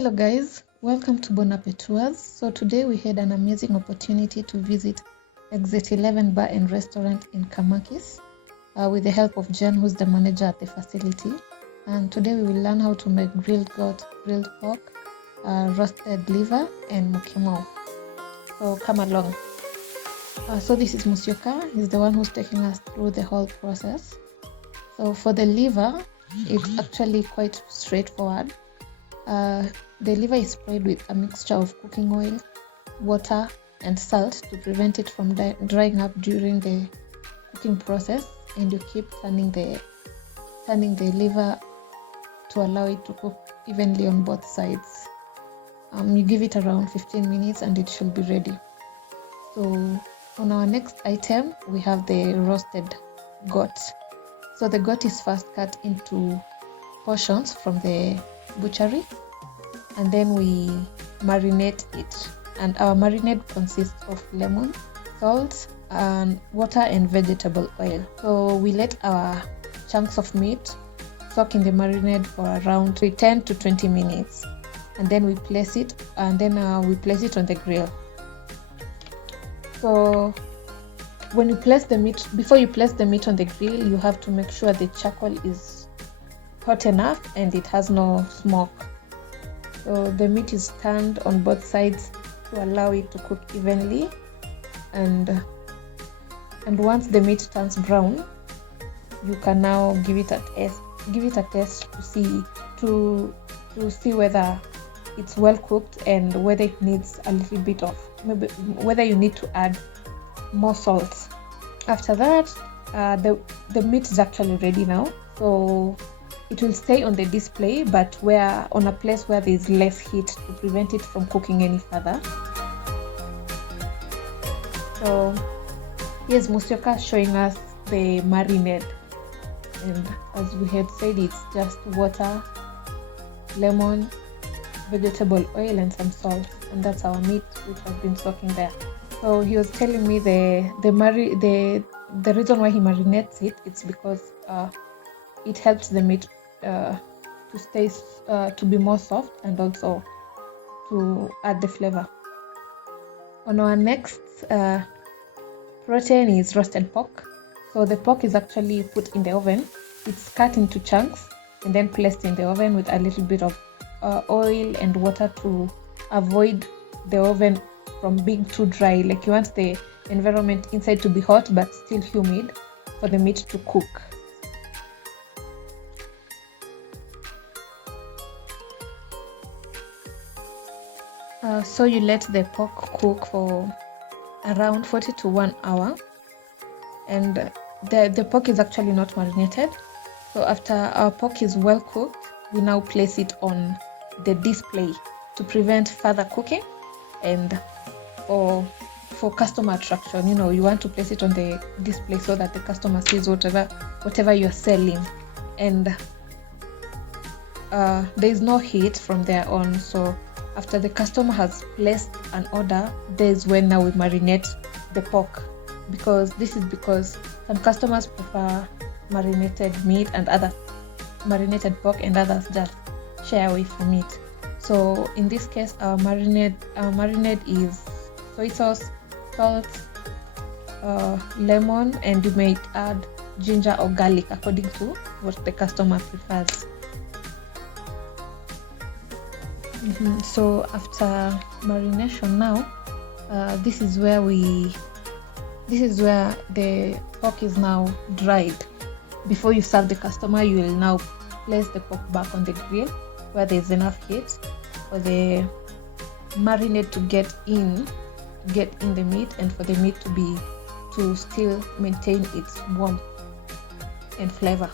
Hello guys, welcome to Bon Appetit. So today we had an amazing opportunity to visit Exit 11 Bar and Restaurant in Kamakis with the help of Jen, who's the manager at the facility. And today we will learn how to make grilled goat, grilled pork, roasted liver, and mukimo. So come along. So this is Musyoka. He's the one who's taking us through the whole process. So for the liver, it's actually quite straightforward. The liver is sprayed with a mixture of cooking oil, water, and salt to prevent it from drying up during the cooking process, and you keep turning the liver to allow it to cook evenly on both sides. You give it around 15 minutes and it should be ready. So on our next item, we have the roasted goat. So the goat is first cut into portions from the butchery, and then we marinate it, and our marinade consists of lemon, salt, and water and vegetable oil. So we let our chunks of meat soak in the marinade for around 10 to 20 minutes, and then we place it on the grill. So when you place the meat, before you place the meat on the grill, you have to make sure the charcoal is hot enough and it has no smoke. So the meat is turned on both sides to allow it to cook evenly, and once the meat turns brown, you can now give it a test to see whether it's well cooked and whether it needs a little bit of, maybe whether you need to add more salt. After that, the meat is actually ready now. So it will stay on the display, but on a place where there is less heat to prevent it from cooking any further. So here's Musyoka showing us the marinade, and as we had said, it's just water, lemon, vegetable oil, and some salt, and that's our meat which has been soaking there. So he was telling me the reason why he marinates it, it's because it helps the meat to be more soft, and also to add the flavor. On our next protein is roasted pork. So the pork is actually put in the oven. It's cut into chunks and then placed in the oven with a little bit of oil and water to avoid the oven from being too dry. Like, you want the environment inside to be hot but still humid for the meat to cook. So you let the pork cook for around 40 to 1 hour, and the pork is actually not marinated. So after our pork is well cooked, we now place it on the display to prevent further cooking, and for customer attraction. You want to place it on the display so that the customer sees whatever you're selling, and there is no heat from there on. So after the customer has placed an order, there's when now we marinate the pork, because some customers prefer marinated meat and other marinated pork, and others just shy away from it. So in this case, our marinade is soy sauce, salt, lemon, and you may add ginger or garlic according to what the customer prefers. So after marination now, this is where the pork is now dried. Before you serve the customer, you will now place the pork back on the grill where there's enough heat for the marinade to get in the meat, and for the meat to still maintain its warmth and flavor.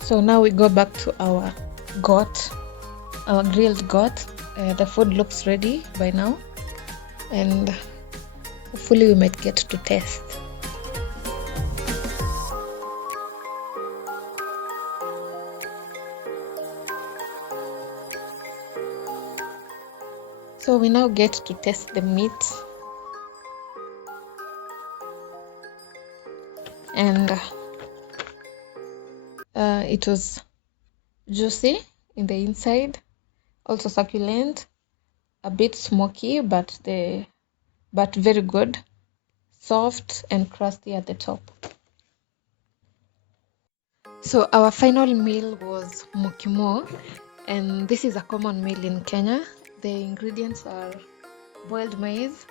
So now we go back to our grilled goat. The food looks ready by now, and hopefully we might get to taste. So we now get to taste the meat, and it was juicy. in the inside, also succulent, a bit smoky, but very good, soft and crusty at the top. So our final meal was Mukimo, and this is a common meal in Kenya. The ingredients are boiled maize,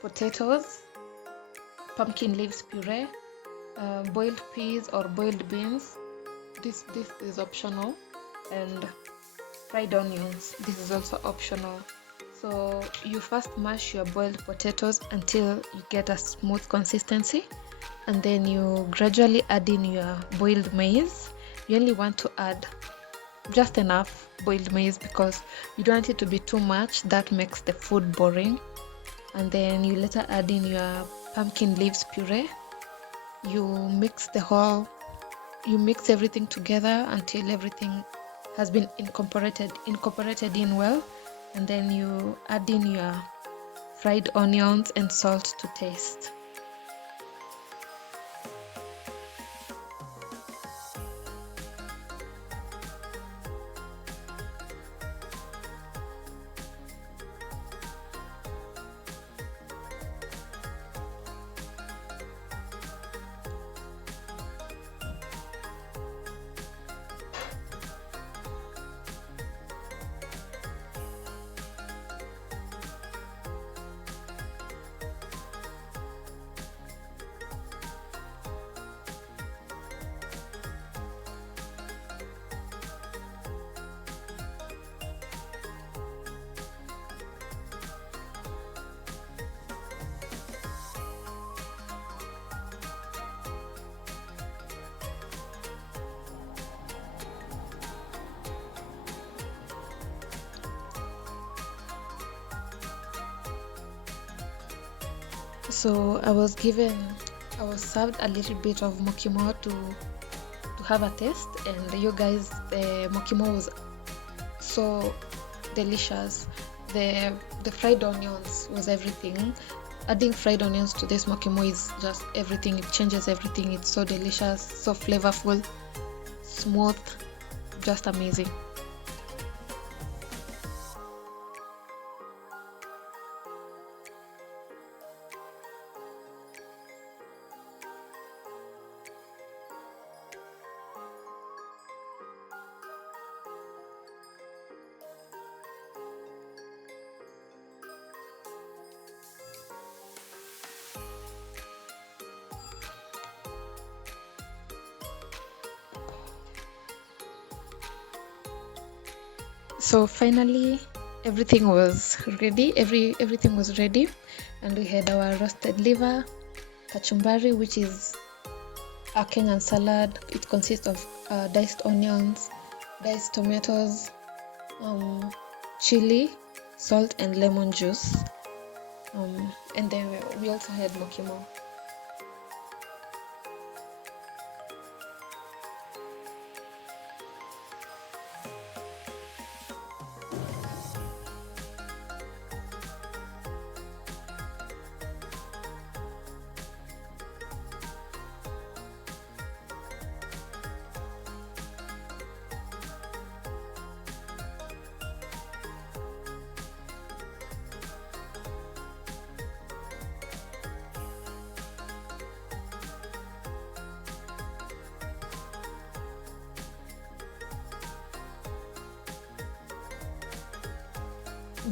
potatoes, pumpkin leaves puree, boiled peas or boiled beans. This is optional, and fried onions. This is also optional. So you first mash your boiled potatoes until you get a smooth consistency, and then you gradually add in your boiled maize. You only want to add just enough boiled maize because you don't want it to be too much. That makes the food boring. And then you later add in your pumpkin leaves puree. You mix everything together until everything has been incorporated in well, and then you add in your fried onions and salt to taste. So I was served a little bit of mukimo to have a taste, and you guys, the mukimo was so delicious. The fried onions was everything. Adding fried onions to this mukimo is just everything. It changes everything. It's so delicious, so flavorful, smooth, just amazing. So finally, everything was ready. Everything was ready, and we had our roasted liver, kachumbari, which is a Kenyan salad. It consists of diced onions, diced tomatoes, chili, salt, and lemon juice. And then we also had mukimo.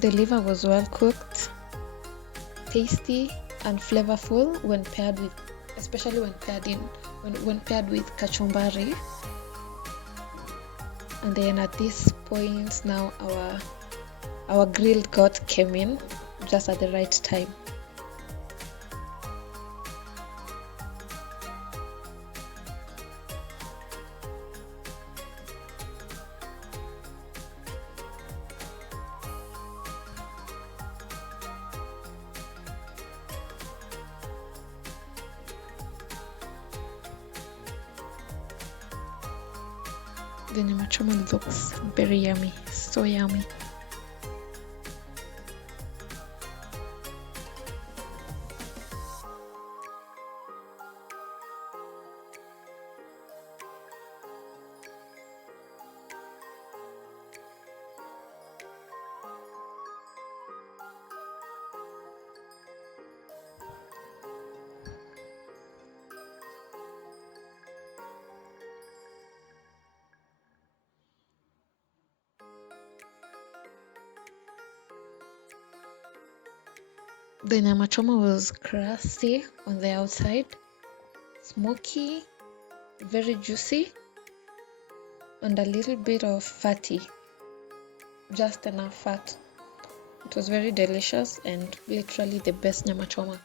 The liver was well cooked, tasty, and flavorful when paired with, especially when paired with kachumbari. And then at this point, now our grilled goat came in just at the right time. The nyama choma looks very yummy, so yummy. The nyama choma was crusty on the outside, smoky, very juicy, and a little bit of fatty, just enough fat. It was very delicious and literally the best nyama choma